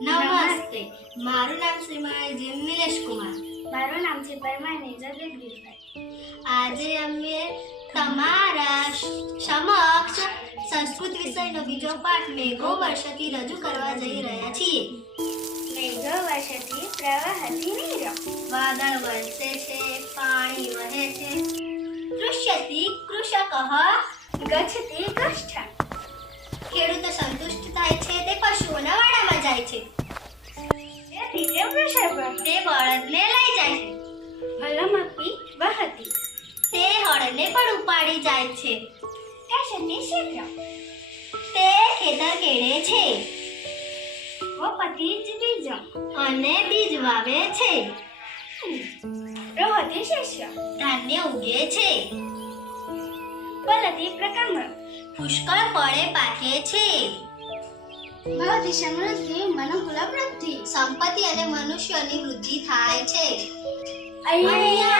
નમસ્તે, મારું નામ શ્રીમાન નિલેશ કુમાર. મારું નામ છે પરમાર નેજા દેવગીરભાઈ. આજે અમે તમારા સમક્ષ સંસ્કૃત વિષયનો બીજો પાઠ મેઘો વર્ષથી રજૂ કરવા જઈ રહ્યા છીએ. મેઘો વર્ષથી પ્રવહતિ નીરો. વાદળ વરસે છે, પાણી વહે છે. કૃષ્યતિ કૃષકઃ, ગચ્છતિ ગચ્છ. ખેડૂતો સંતુષ્ટ થાય છે, તે પશુઓના વાડામાં જાય છે. યતિ ચ વૃષભ, તે બળદને લઈ જાય છે. ફલમપી વહતિ, તે હળને પણ ઉપાડી જાય છે. કશતિ શીઘ્ર, તે ખેતર કેળે છે વપતિ ચ બીજં, અને બીજ વાવે છે. રોહતિ શિષ્ય, ધાન્ય ઉગે છે. ફલતિ પ્રકમ્ર, પુષ્કળ ફળે પાકે છે. ભવતિ સમૃદ્ધિ મનુકુલ વૃદ્ધિ. સંપત્તિ અને મનુષ્યની વૃદ્ધિ થાય છે. અહીંયા